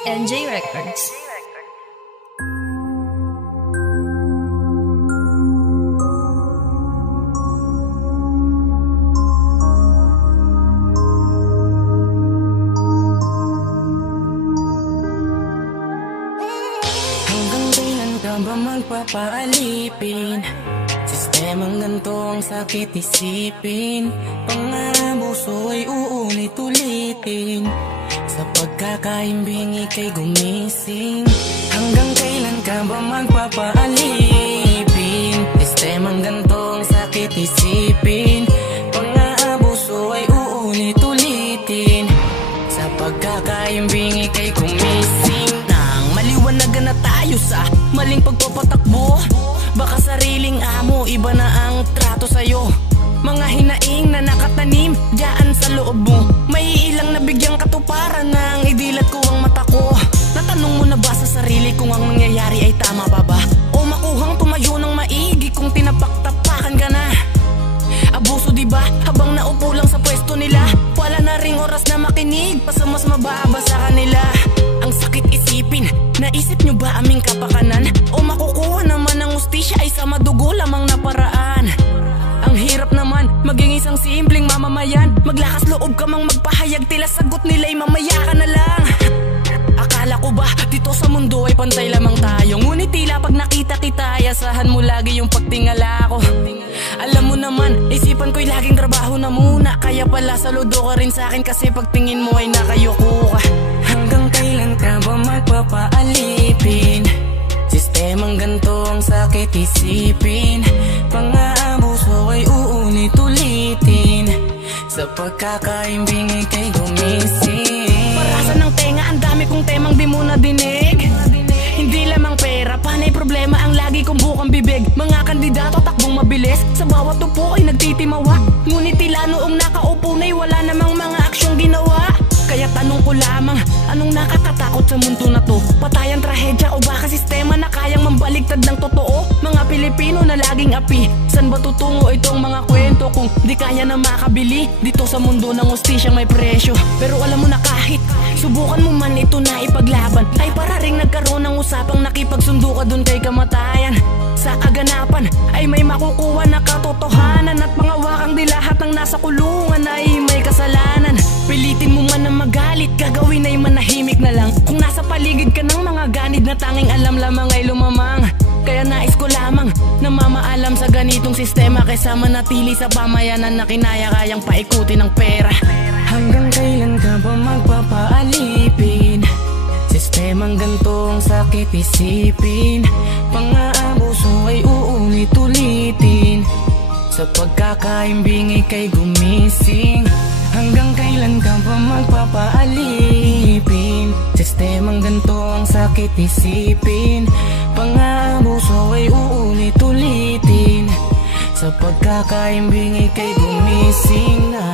NJ Records. Hanggang kailan ka ba magpapaalipin? Sistemang ganito ang sakit isipin. Pang-abuso ay uulit-ulitin. Sa pagkakaimbing ika'y gumising. Hanggang kailan ka ba magpapaalipin? Sistemang ganito ang sakit isipin. Pang-abuso ay uulit-ulitin. Sa pagkakaimbing ika'y gumising. Nang maliwanagan na tayo sa maling pagpapatakbo, baka sariling amo, iba na ang trato sa'yo. Mga hinaing na nakatanim diyan sa loob mo, may ilang nabigyang katuparan nang idilat ko ang mata ko. Natanong mo na ba sa sarili kung ang nangyayari ay tama ba ba? O makuhang tumayo ng maigi kung tinapak-tapakan ka na? Abuso diba habang naupo lang sa pwesto nila? Wala na ring oras na makinig pa sa mas mababa sa kanila. Ang sakit isipin, naisip nyo ba aming kapakanan? O makukuha naman ng ustisya ay sa madugo lamang na paraan? Ang hirap naman maging isang simpleng mamamayan. Maglakas loob ka mang magpahayag, tila sagot nila'y mamaya ka na lang. Akala ko ba dito sa mundo ay pantay lamang tayo? Ngunit tila pag nakita kita ay asahan mo lagi yung pagtingala ko. Alam mo naman, isipan ko'y laging trabaho na muna. Kaya pala saludo ka rin sa'kin kasi pagtingin mo ay nakayuko ka. Hanggang kailan ka ba magpapaalipin? Sistemang ganito ang sakit isipin. Pang-aabuso ay uulit-ulitin. Sa pagkakaimbing ika'y gumising. Parasan ng tenga, ang dami kong temang di mo nadinig. Hindi lamang pera, panay problema ang lagi kong bukang bibig. Mga kandidato takbong mabilis, sa bawat upo ay nagtitimawa. Ngunit tila noong nakaupo na'y wala namang mga aksyong ginawa. Kaya tanong ko lamang, anong nakakatakot sa mundo na to? Patayan, trahedya o baka sistema na kayang mambaligtad ng totoo? Mga Pilipino na laging api, san ba tutungo itong mga kwento kung di kaya na makabili? Dito sa mundo ng ustisya may presyo. Pero alam mo na kahit subukan mo man ito na ipaglaban, ay para ring nagkaroon ng usapang nakipagsundo ka dun kay kamatayan. Sa kaganapan ay may makukuha na katotohanan, at pangawakang di lahat ng nasa kulungan ay may kasalanan. Pilitin mo man na magalit, gagawin ay manahimik na lang. Kung nasa paligid ka ng mga ganid na tanging alam lamang ay lumamang. Kaya nais ko lamang na mamaalam sa ganitong sistema, kaysa manatili sa pamayanan na kinaya-kayang paikutin ng pera. Hanggang kailan ka ba magpapaalipin? Sistemang ganito ang sakit isipin. Pang-aabuso ay uulit-ulitin. Sa pagkakaimbing ika'y gumising. Hanggang kailan ka ba magpapaalipin? Sistemang ganito ang sakit isipin. Pang-aabuso ay uulit-ulitin. Sa pagkakaimbing ika'y gumising na.